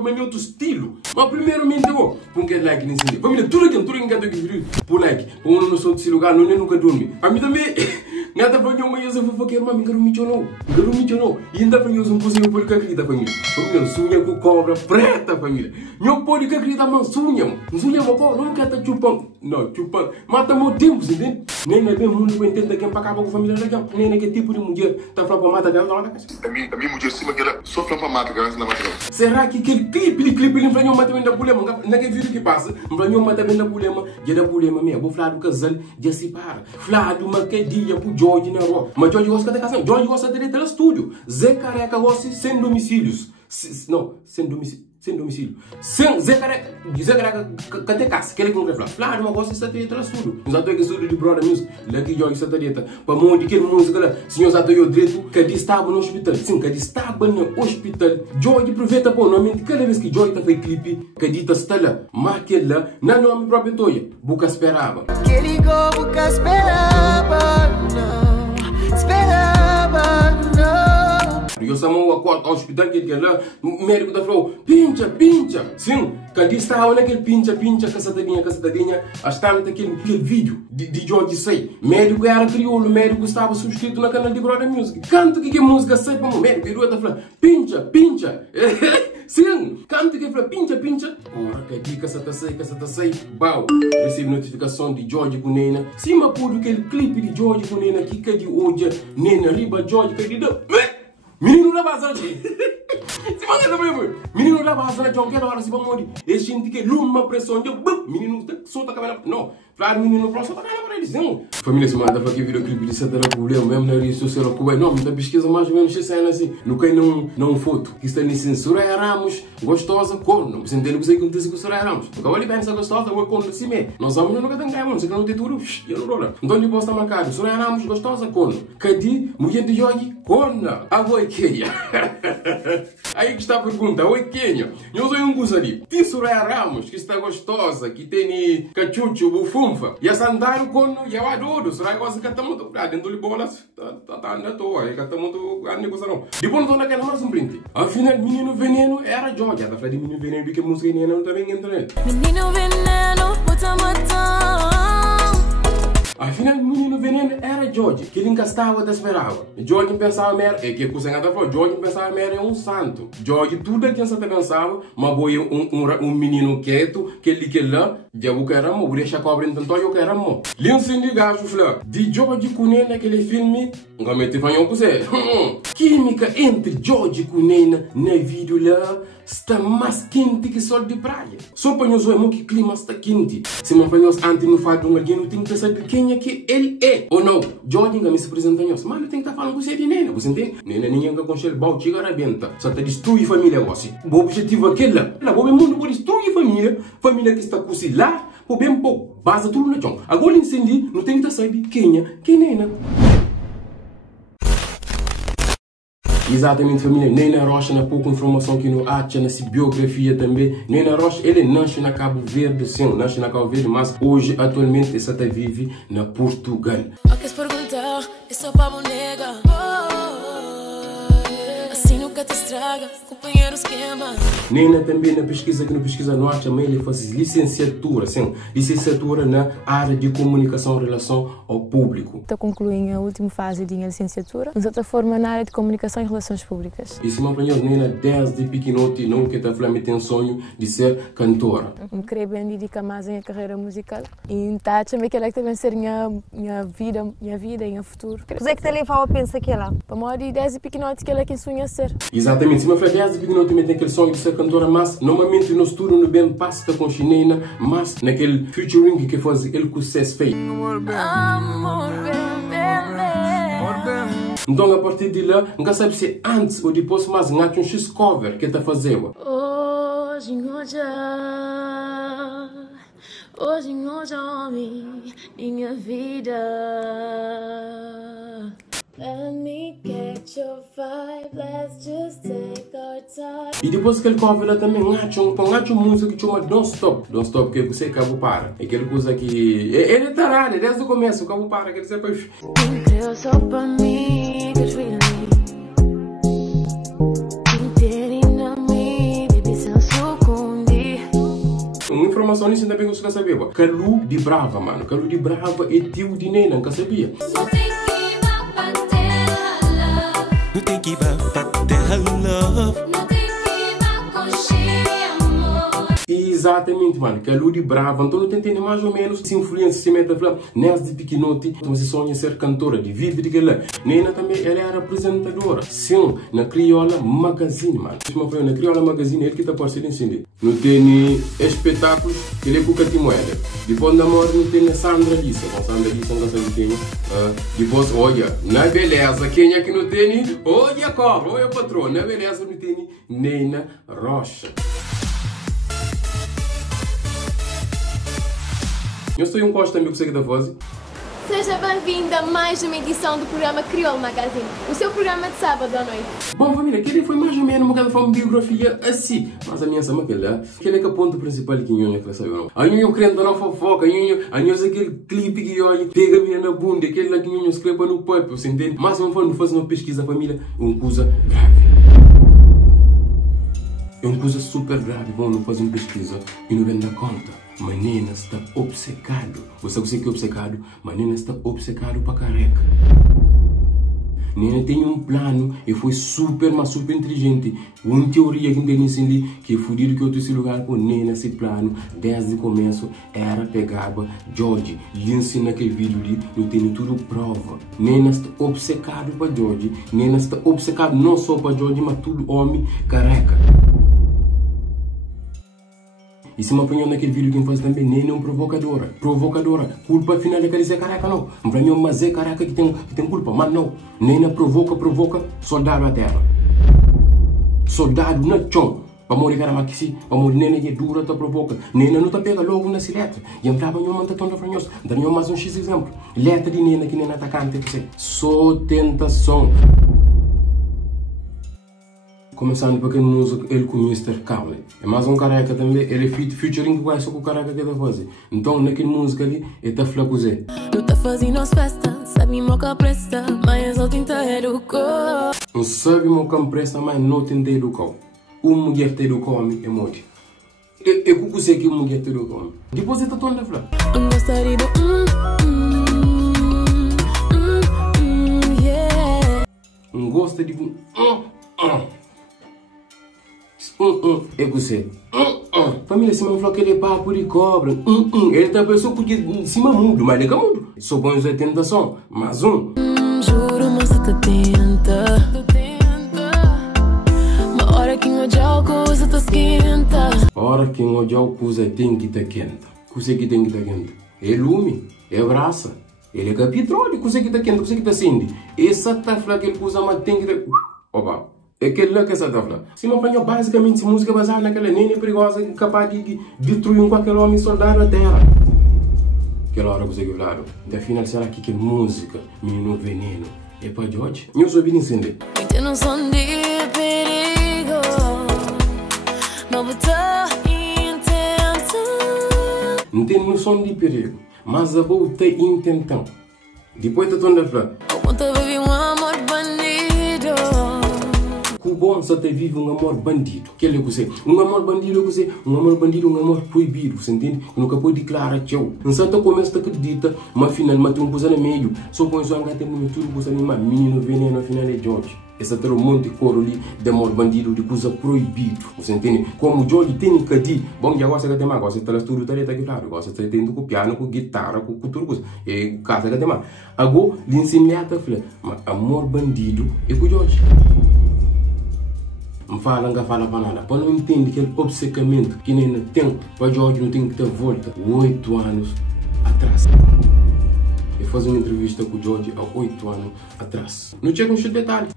Mas outro estilo. Mas primeiramente eu vou querer like nesse vídeo. Família, tudo que quero que vídeo, por like, por um não sou desse lugar, não nunca dorme. A mim também, nada para eu mas eu vou querer mas me quero me não. E ainda para eu não consigo por que acredita família. Família, sunha com cobra preta família. Meu pode que acredita mas sunha uma não quer tá chupando. Não, chupando. Mata meu tempo, entende? Nem é bem mundo que entenda quem para acabar com a família daqui. Nem é que tipo de mulher tá falando para matar dela na casa. A minha mulher cima que ela sofre para matar ela na mata. Será que aquele clipe ele vai matar bem da problema? Naquele vídeo que passa, vai matar bem da problema. Já da problema mesmo. Vou falar do casal já se para. Falar do uma que dia pro George na rua. Mas George gosta da casa. George gosta de ir estúdio. Zé Careca gosta sem domicílios. Não, sem domicílio. Sem domicílio. Zé Careca, cadê casa? Aquele que não quer falar. Falar uma coisa está dentro do estúdio. Nós estamos estúdio de Brother Music. Lá que George está dentro. Para monte de música lá. Senhor está aí o direito. Que estava no hospital. Sim, que estava no hospital. George aproveita para o nome. Cada vez que George está fazendo clipe. Que está lá. Marque lá. Não nome próprio toia. Buca esperava. Que ele go, buca esperava. Não. Esperava. Não. Eu chamo ao hospital que lá, o médico está falando, pincha. Sim, que estava naquele pincha, caçadinha, as tantas aquele vídeo de George Say. Médico era crioulo, médico estava subscrito no canal de Brother Music. Canto que música sai para o médico, ele está falando, pincha. Sim, canto que fala, pincha. Porra, que dica, caçata sai, bau. Recebi notificação de George com Nena. Sim, mas por aquele clipe de George com Nena, que de hoje, Nena, riba George, que de menino da bazar, se manda também, menino da bazar, John, que hora se vai morrer. Esse gente que luma pressão, menino solta a cabela, não, claro, menino próximo tá na parede, não. Família se manda para que videoclipe de Santa Problema, mesmo na rede social, que vai, não, muita pesquisa mais ou menos se sai assim, não cai não foto, que está nisso, Soraya Ramos, gostosa, corno, você entende o que acontece com Soraya Ramos? Nunca vai ligar essa gostosa, vai corno assim mesmo. Nós vamos nunca tem ganho, você não tem tudo, e eu não rola. Então depois está marcado, Soraya Ramos, gostosa, corno. Cadi, mulher de Jorge, corno. Agora Kenya. Aí que está a pergunta, oi Kenya, eu sou um gusari. Tem Soraya Ramos, que está gostosa, que tem cachucho, bufunfa, e a sandário com e a adoro, Soraya gosta que está muito, dentro de bolas, tá na toa, que está muito a negociação. Depois não naquela mais um print. Afinal, menino veneno era George, ela fala de menino veneno, do que música nele não também entra nele. Menino veneno, botão. Afinal, menino veneno era George, que ele encastava e esperava. George pensava mer, é que a coisa falou, George pensava mer é um santo. George tudo aquilo que você pensava, mas foi um menino quieto, que ele que lá, já o cara mo, deixa cobra então eu quero mo. Leon Cindy gajo falou, de George Cunena naquele filme, não me te fanhou com você. Química entre George Cunena na vídeo lá está mais quente que sol de praia. Só para nós ver que clima está quente. Se não para nós antes não faz de alguém, não tem que saber quem é que ele é. Ou não, George ainda me se apresenta nós, mas ele tem que estar falando com você de Nena, você entende? Nena ninguém com cheiro bom, chega arrebenta. Só está destruir a família você. O objetivo é aquele lá. O mundo vai destruir a família que está com você lá, o bem pouco, base tudo no chão. Agora incêndio, não tem que saber quem é Nena. Exatamente, família. Nena Rocha, na pouca informação que não acha nessa biografia também. Nena Rocha, ele nasce na Cabo Verde, sim, nasce na Cabo Verde, mas hoje, atualmente, ele vive na Portugal. Queres perguntar, é só para bonega. Assim nunca te estraga, companheiro esquema. Nena também na pesquisa, que não pesquisa não acha, mas ele faz licenciatura, sim, licenciatura na área de comunicação em relação ao público. Estou concluindo a última fase de licenciatura, de outra forma na área de comunicação e relações públicas. E se me apanhou, Nena, desde pequenote, não que está falando, tem sonho de ser cantora. Me queria bem dedicar mais à carreira musical e tá, também quero também ser minha vida, minha futuro. Mas é que te levava a pensar que ela? Para morrer desde pequenote que ela é quem sonha ser. Exatamente, se uma fraqueza que não tem aquele sonho de ser cantora, mas normalmente no estúdio no bem passa com Chinena, mas naquele featuring que faz ele com o sucesso feito. Então a partir de lá, não sabe se antes ou depois, mas não há um X-cover que está fazendo. Hoje minha vida. Let me get your vibe, let's just take our time. E depois aquele cover lá também um música que chama Don't Stop. Don't Stop, que você acabou para. É aquela coisa que... Ele tá raro, desde o começo, acabou para. Quer dizer, pois... Creo só pra mim, que really. Uma informação nisso também que você sabia. Calu de Brava, mano. Calu de Brava é tio de Nena, nunca sabia. Não tem que ir pra terra, love. Exatamente, mano. Calu de Brava. Então eu tentei mais ou menos se influência, se mete a falar, Nes de Pequenote, então você sonha ser cantora, de vida de aquela. Nena também, ela era apresentadora. Sim, na Criolla Magazine, mano. Na Criolla Magazine, ele que está parceiro em Cindy. Não tem espetáculos, ele é com Catimoeda. Depois da morte, não tem Sandra Lissa. Com Sandra Lissa, não sabe quem. Depois, olha, na beleza, quem é que não tem? Olha, cobra, olha, patrão. Na beleza, não tem Nena Rocha. Eu sou um Costa, amigo, que da voz. Seja bem-vindo a mais uma edição do programa Criolla Magazine, o seu programa de sábado à noite. Bom, família, aquele foi mais ou menos uma biografia assim. Mas a minha sama aquele é que é o ponto principal que Nhonha que sabe não. A Nhonha crendo na fofoca, a Nhonha aquele clipe que olha, pega minha na bunda, aquele lá que Nhonha escreva no papo, você entende? Mas não foi fazer uma pesquisa, família, uma coisa grave. É uma coisa super grave, bom, não fazer uma pesquisa e não vem dar conta. Mas Nena está obcecado. Você que é obcecado, mas Nena está obcecado para careca. Nena tem um plano e foi super, mas super inteligente. Uma teoria que tem nesse ali, que é fudido que eu tenho esse lugar com Nena, esse plano, desde o começo, era pegava George. E ensina aquele vídeo ali, não tem tudo prova. Nena está obcecado para George. Nena está obcecado não só para George, mas tudo homem careca. E se me apanhou naquele vídeo que faz também, Nena é uma provocadora. Provocadora. Culpa final é que dizer careca, não. Para mim é uma Zé careca que tem culpa. Mas não. Nena provoca, soldado à terra. Soldado na chão. Para morrer cara maxi, para morrer Nena é dura, tá provoca. Nena não tá pega logo nessa letra. E entrava em uma tão da franhosa. Daria mais um X exemplo. Letra de Nena que Nena atacante, que sei. Só tentação. Começando por aquele músico, ele com o Mr. Cowley. É mais um careca também, ele é featuring com essa com o careca que ele está fazendo. Então, naquele música ali, ele está falando com o Zé. Não tá fazendo as festas, sabe moca presta, mas não tenta educar. Não sabe moca presta, mas não tenta educar. Uma mulher te educa homem é morte. Eu consigo que uma mulher te educa homem. Depois ele está todo a falar. Não gostaria de yeah. Não gosta de eu gostei. Família, se me falou que ele é papo de cobra. Ele tá pensando porque em cima mudo, mas ele é mudo. Só põe os 80 som, mas juro, mas tu tenta. Uma hora que odiar coisa tá esquenta. Hora que odiar coisa tem que tá quente. Coisa que tem que tá quente. É lume, é braça. Ele é petróleo, coisa que tá quente, coisa que tá acende. Essa tá falando que ele usa, mas tem que tá... Opa. É aquele lá que essa tá falando. Se me apanhou basicamente música baseada naquela Nena perigosa, capaz de destruir qualquer homem soldado à terra. Aquela hora você que falaram. Da final, será que aquela música, Menino Veneno, é para George? Eu sou bem incender. Eu não sou de perigo, mas botou intenção. Não tem noção de perigo, mas a boa tem intenção. Depois tá toda a falar. Ontem vivi um amor bandido. O bom só te vive um amor bandido. Que é que você? Um amor bandido, você? Um amor bandido, um amor proibido. Você entende? Que nunca pode declarar tchau. Não sei até começa a acreditar, mas afinal, mas tem um coisa no meio. Só com isso, tem um tudo coisa ali, mas Menino Veneno, afinal é George. Essa tem um monte de coro ali de amor bandido, de coisa proibido. Você entende? Como o George tem que dir, bom, já gosta de ter mais, gosta de ter tudo, tá aqui, claro. Gosta de ter com piano, com guitarra, com tudo coisa. E casa que tem mais. Agora, lhe ensinei a falar, mas amor bandido é com o George. me fala para nada. Para não entender aquele obcecamento que nem tem, para Jorge não tem que ter volta 8 anos atrás. Eu fiz uma entrevista com o Jorge há 8 anos atrás. Não tinha com detalhe.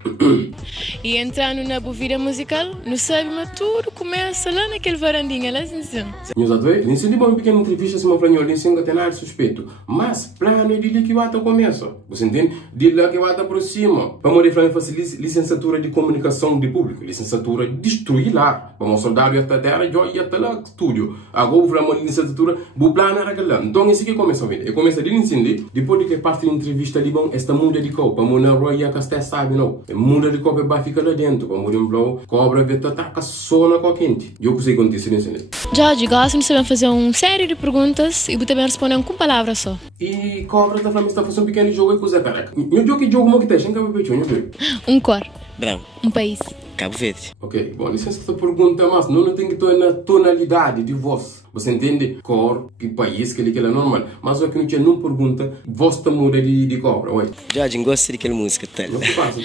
E entrando na bovira musical, não sabe, mas tudo começa lá naquele varandinha, lá assim. Nós adoramos, nem se de uma pequena entrevista se para nós, nem se não tem nada suspeito. Mas plano é de que o ato começa. Você entende? De lá que o ato aproxima. Para morrer para fazer licenciatura de comunicação de público, licenciatura destruir lá. Para um soldado ia até lá, já ia até lá estúdio. Agora para uma licenciatura, o plano era aquele lá. Então esse que começa a ver. Eu comecei a entender. Depois de que parte da entrevista ali, bom, esta muda de copa, para na rua e a casté sabe não. Muda de copa vai ficar lá dentro. Para morrer um cobra vai tacar só na coca quente. Eu consigo acontecer nesse. Jorge, gosto de saber fazer uma série de perguntas e você também responder com palavras só. E cobra está falando que está fazendo um pequeno jogo e coisa, caraca. Meu jogo é jogo que tem, sem cabo pecho, não é? Um cor. Branco. Um país. Cabo Verde. Ok, bom, licença esta pergunta, mas não tem que estar na tonalidade de voz. Você entende? Cor, que país, que é normal. Mas o que não tinha nenhuma pergunta, voz está muda de cobra, ué. Jorge, gosta daquela música, tá? Não se passa.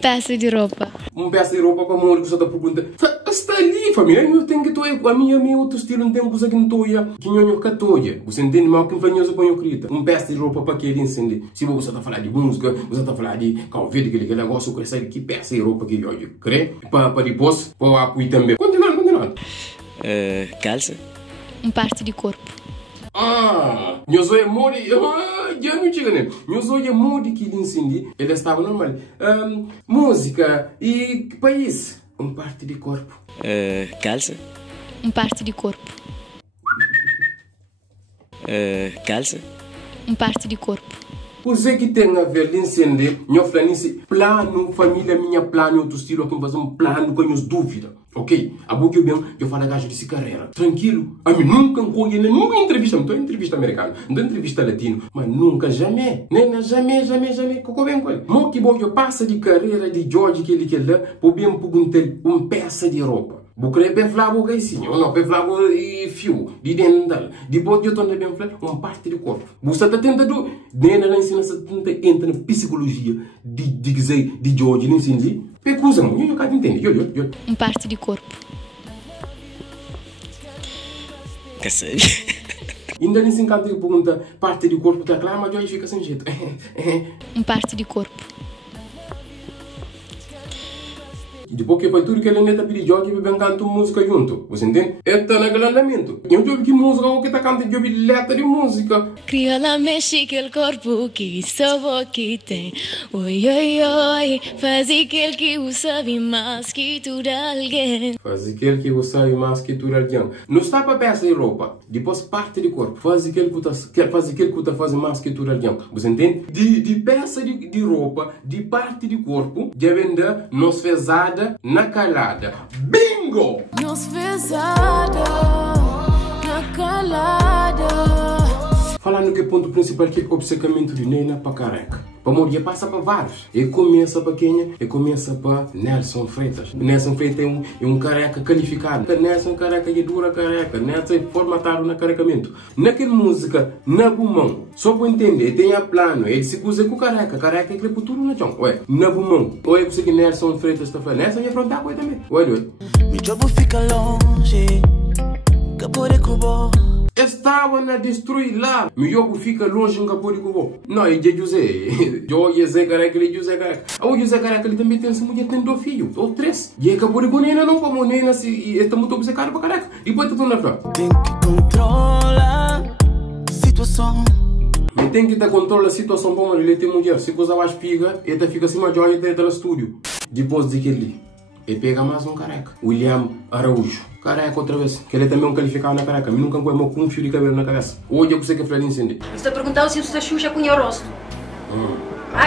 Peça de roupa. Peça de roupa, como a pessoa está pergunta. Está ali, família, eu tenho que estar, a minha outro estilo, não tem coisa que não estou, que não é catoia. Você entende? Mas o que me fanhoso põe o crita. Peça de roupa para que ele incende. Se você está a falar de música, você está a falar de calveiro, que ele gosta, eu quero saber que peça de roupa que eu crê, para depois, para apoiar também. Continuando. Calça. Parte de corpo. Eu sou a modi, já não chega nem. Eu sou a modi que ele incende, ele estava normal. Música e país. Parte de corpo. Calça. Parte de corpo. Calça. Parte de corpo. Você que tem a ver de incender, eu falo nesse plano, família minha plano, outro estilo, que fazer um plano com as dúvidas. Ok? A boca bem, eu falo a gajo desse carreira. Tranquilo. A mim nunca encolhe, nunca entrevista, não estou em entrevista americana, não estou em entrevista latino, mas nunca, jamais. Nem jamais. Coco bem com ele. Mo que bom, eu passo de carreira de Jorge que ele quer lá, por bem perguntar peça de roupa. Bucre bem flavo que sim, ou não, bem flavo e fio, de dental. Depois eu estou bem flavo, parte do corpo. Você está tentando, dentro da ensina, você tenta entrar na psicologia de Jorge, não ensina. Pecusa, eu não entendo. Parte de corpo. Que sei. Ainda nem se encanta de pergunta parte do corpo, que é claro, mas Jorge fica sem jeito. Parte de corpo. Depois que foi tudo que ele neta pediu, Jorge bem canta música junto. Você entende? Está naquele andamento. Eu já vi que música, o que está cantando, eu vi letra de música. Crioula mexe aquele corpo que só vou que tem. Oi, faz aquele que o sabe mais que tudo alguém. Faz aquele que o sabe mais que tudo alguém. Não está para peça de roupa. Depois parte do corpo. Faz aquele que está fazendo mais que tudo alguém. Você entende? De peça de roupa, de parte do corpo, já vende nos fezada na calada. Bingo! Nos fezada na calada. Falando que o ponto principal que é o obcecamento de Nena para careca. Para morrer passa para vários. E começa para quem? E começa para Nelson Freitas. Nelson Freitas é um careca qualificado. Nelson careca é dura careca. Nelson é formatado na carecamento. Naquela música, na bumão, só para entender, tem a plano. Ele se usa com careca. Careca é futuro na chão. Ué, na bumão. Ou é você que Nelson Freitas está falando. Nelson ia afrontar com ele também. Ué. Meu jogo fica longe. Acabou de cubo. Estava na destruir lá. Meu jogo fica longe em Capô de Cubo. Não, é José. Eu e Zé Careca, ele é José Careca. O José Careca, ele também tem essa mulher, tem 2 filhos, ou 3. E é Capô de Cubo, não como Nena, se está muito obcecado para Careca. E depois está tudo na frente. Tem que controlar a situação. Ele tem que controlar a situação para ele tem mulher. Se coisa mais piga, ele fica assim, mas já ele está no estúdio. Depois de que ele pega mais um careca. William Araújo. Careca outra vez. Que ele também é um qualificado na careca. Eu nunca vou com um fio de cabelo na cabeça. Hoje eu sei que é Fred incêndio. Você perguntou se você Xuxa com o rosto.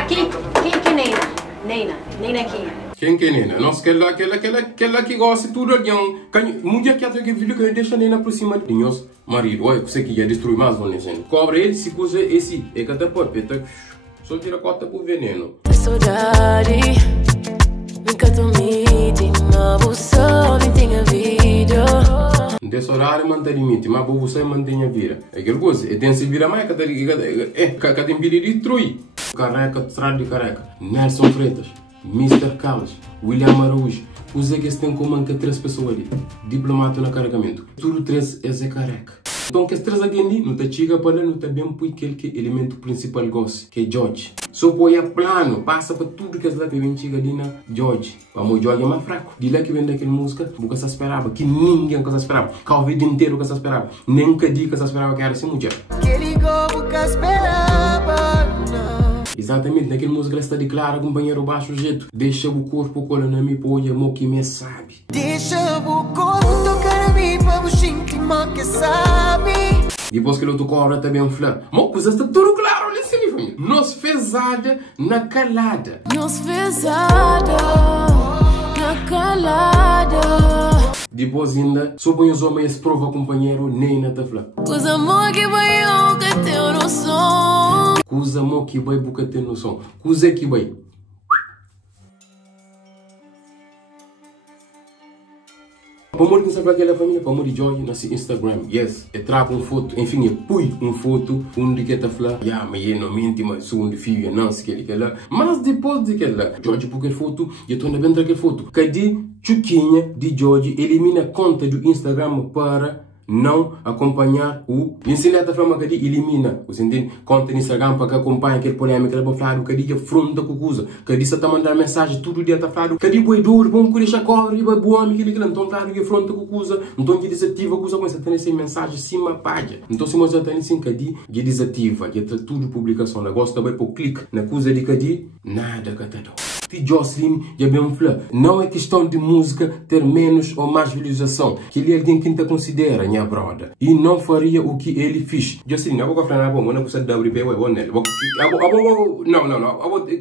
Quem que é Nena? Nena quem é? Quem é Nena? Nossa, aquela que gosta de tudo. Mulher que até que vídeo que deixa Nena por cima de nós. Marido, olha, você que ia destruir mais um incêndio. Cobra ele, se coisa esse. É que até pode, peta. Só tira a cota por veneno. Saudade. Nunca tô me abusou, nem tenha vida. Desse horário mantém limite, mas você mantém a vida. É aquela coisa, tem se vira mais, cada tem pedido de destruir. Careca, estrada de careca. Nelson Freitas. Mr. Callas, William Araújo. Os que têm como que 3 pessoas ali. Diplomata no carregamento. Tudo 3 é Zé Careca. Então, que 3 ali, não está chega para não está bem por aquele que elemento principal gosta, que é George. Só põe a plano, passa para tudo que lá vem chega ali na George. Para o George é mais fraco. De lá que vem daquela música, nunca se esperava, que ninguém que se esperava. Que a vida inteira que se esperava. Nem que dia que se esperava que era assim mulher. Exatamente, naquela música ela está declara, companheiro, baixo jeito. Deixa o corpo colar na minha poia, mo que me sabe. Deixa o corpo tocar a mim, para o íntimo que sabe. Depois que ele outro cobra também um flã. Mo, pois está tudo claro, olha assim, família. Nos fezada na calada. Nos fezada na calada. Depois ainda, só põe os homens prova companheiro, nem na tafla. Os amor que vai nunca ter noção. Os amor que vai nunca ter noção. Os que vai. Para amor que sabe aquela família, para amor de George, no Instagram, yes. Eu trago uma foto, enfim, eu pui uma foto, onde que está falando, mas eu não mente, mas sou um filho, não sei que lá. Mas depois de aquela, George pôs aquela foto, eu estou na venda aquela foto. Cadê Chuquinha de George elimina a conta do Instagram para não acompanhar o ensino da forma que ele elimina o entende conta no Instagram para que acompanhe aquele polêmica que ele vai que ele afronta com coisa que ele está mandar mensagem tudo dia tá falando que ele vai duro bom que deixa corre vai bom que ele então claro que afronta com coisa então que desativa coisa mas tem essa mensagem cima página então se você tem assim que ele desativa que tudo publicação negócio também por clique na coisa de que nada catador. Jocelyn já bem falou, não é questão de música ter menos ou mais visualização, que ele é alguém que te considera, minha brother, e não faria o que ele fez. Jocelyn, eu vou falar, não vou precisar de WP, eu vou nele. Não,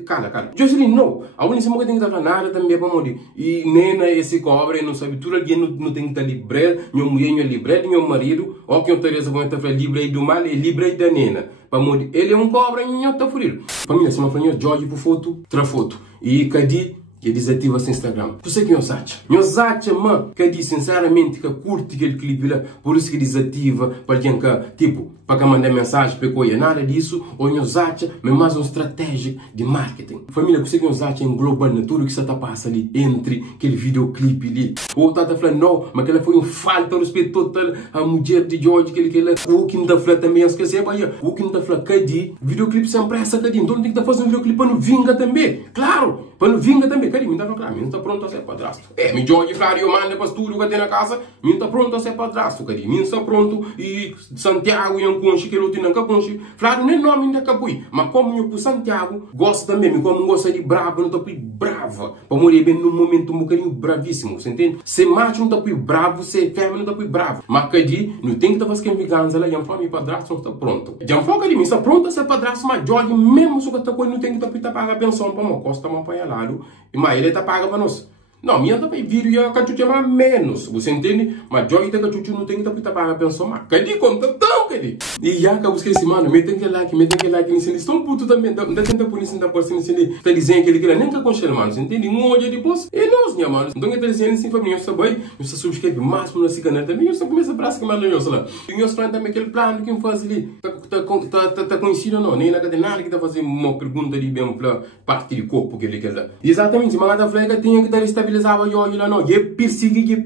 cala. Jocelyn, não, a única coisa que tem que estar nada também, para morrer. E nem esse cobre, não sabe, tudo alguém não tem que estar livre, minha mulher é livre, meu marido, ou que eu Teresa vai estar livre do mal, é livre da nena. Para morrer, ele é um cobre, não está furido. Família, se uma família, George por foto, tra foto. E cadê que desativa esse Instagram? Por isso que eu acho. Eu acho, mas cadê sinceramente que curte aquele clipe lá, por isso que desativa, para quem que, tipo, para mandar mensagem, para coisa, nada disso, ou eu acho, mas mais uma estratégia de marketing. Família, por isso que eu acho engloba tudo que está passando ali, entre aquele videoclipe ali. Ou está falando, não, mas aquela foi um falta de respeito total à mulher de George, que ele, o que não está falando também, esqueci, o que não está falando, cadê? Videoclipe sem pressa, cadê? Então tem que estar fazendo videoclipe para não vinga também, claro, para não vinga também. Cadê? Me está falando, me está pronto a ser padrasto. Me George, claro, eu mando para tudo que tem na casa, me está pronto a ser padrasto, cadê? Me está pronto e Santiago e Conchi, que eu tenho que Conchi, claro, nem nome ainda capui, mas como eu por Santiago, gosto também, como gosto de bravo, não estou brava, para morrer bem num momento um bocadinho bravíssimo, você entende? Se macho não está bravo, se fêmea não está bravo, mas cadê? Não tem que estar fazendo vingança lá, e a família padrasto não está pronto. Já falou que ele está pronto a ser padrasto, mas George, mesmo se você não tem que estar pagar a pensão para uma costa, uma apanha lá, mas ele está paga para nós. Não, minha também vira e a cachucha mais menos, você entende? Mas George tem cachucha não tem que estar pagar a pensão, mas cadê conta tão, cadê? E já que eu esqueci, mano, me tem que like, eles estão puto também, não tenta por isso, não pode ser, está dizendo que ele quer nem que aconselha, mano, você entende? Um olho depois, e nós, minha mano, então está dizendo assim, família, eu sabia, eu só subscreve máximo nesse canal também, eu só começo a praça que manda eu, sei lá. E eu só também aquele plano que eu faço ali, está conhecido ou não, nem na cadenária que está fazendo uma pergunta ali, bem, para parte de corpo que ele quer lá. Exatamente, mas a flega tinha que estar estabilizado o lá não, e perseguir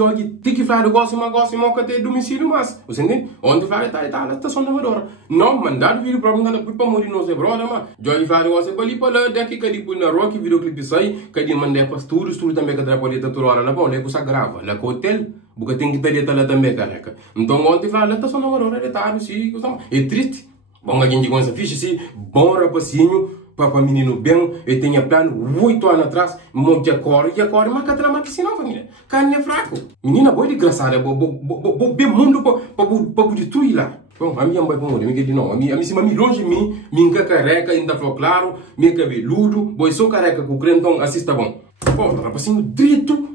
o tem que falar gosto, mas que tem domicílio, mas, você entende? Onde vai estar, está só na hora. Não, mandar vídeo para mandar para morrer não se brother, mas, Johnny fala gosto, para daqui que ele põe na rock, videoclipe sai, que ele manda para tudo também que trabalha estar toda hora lá, bom, ele coisa grava, lá com hotel, porque tem que ter lá também, cara. Então, onde fala, está só na hora, ele está, assim, é triste. Bom, a gente com essa ficha, assim, bom rapacinho, para menino bem, eu tinha plano 8 anos atrás, monte a cor, mas que trama que se não, família. Carne é fraco. Menina boa de graçada, bem mundo para destruir lá. Bom, a minha mãe me diz não, a minha se me longe de mim, minha careca ainda falou claro, minha cabeludo, boi sou careca com o crentão, assista bom. Pô, rapazinho, drito.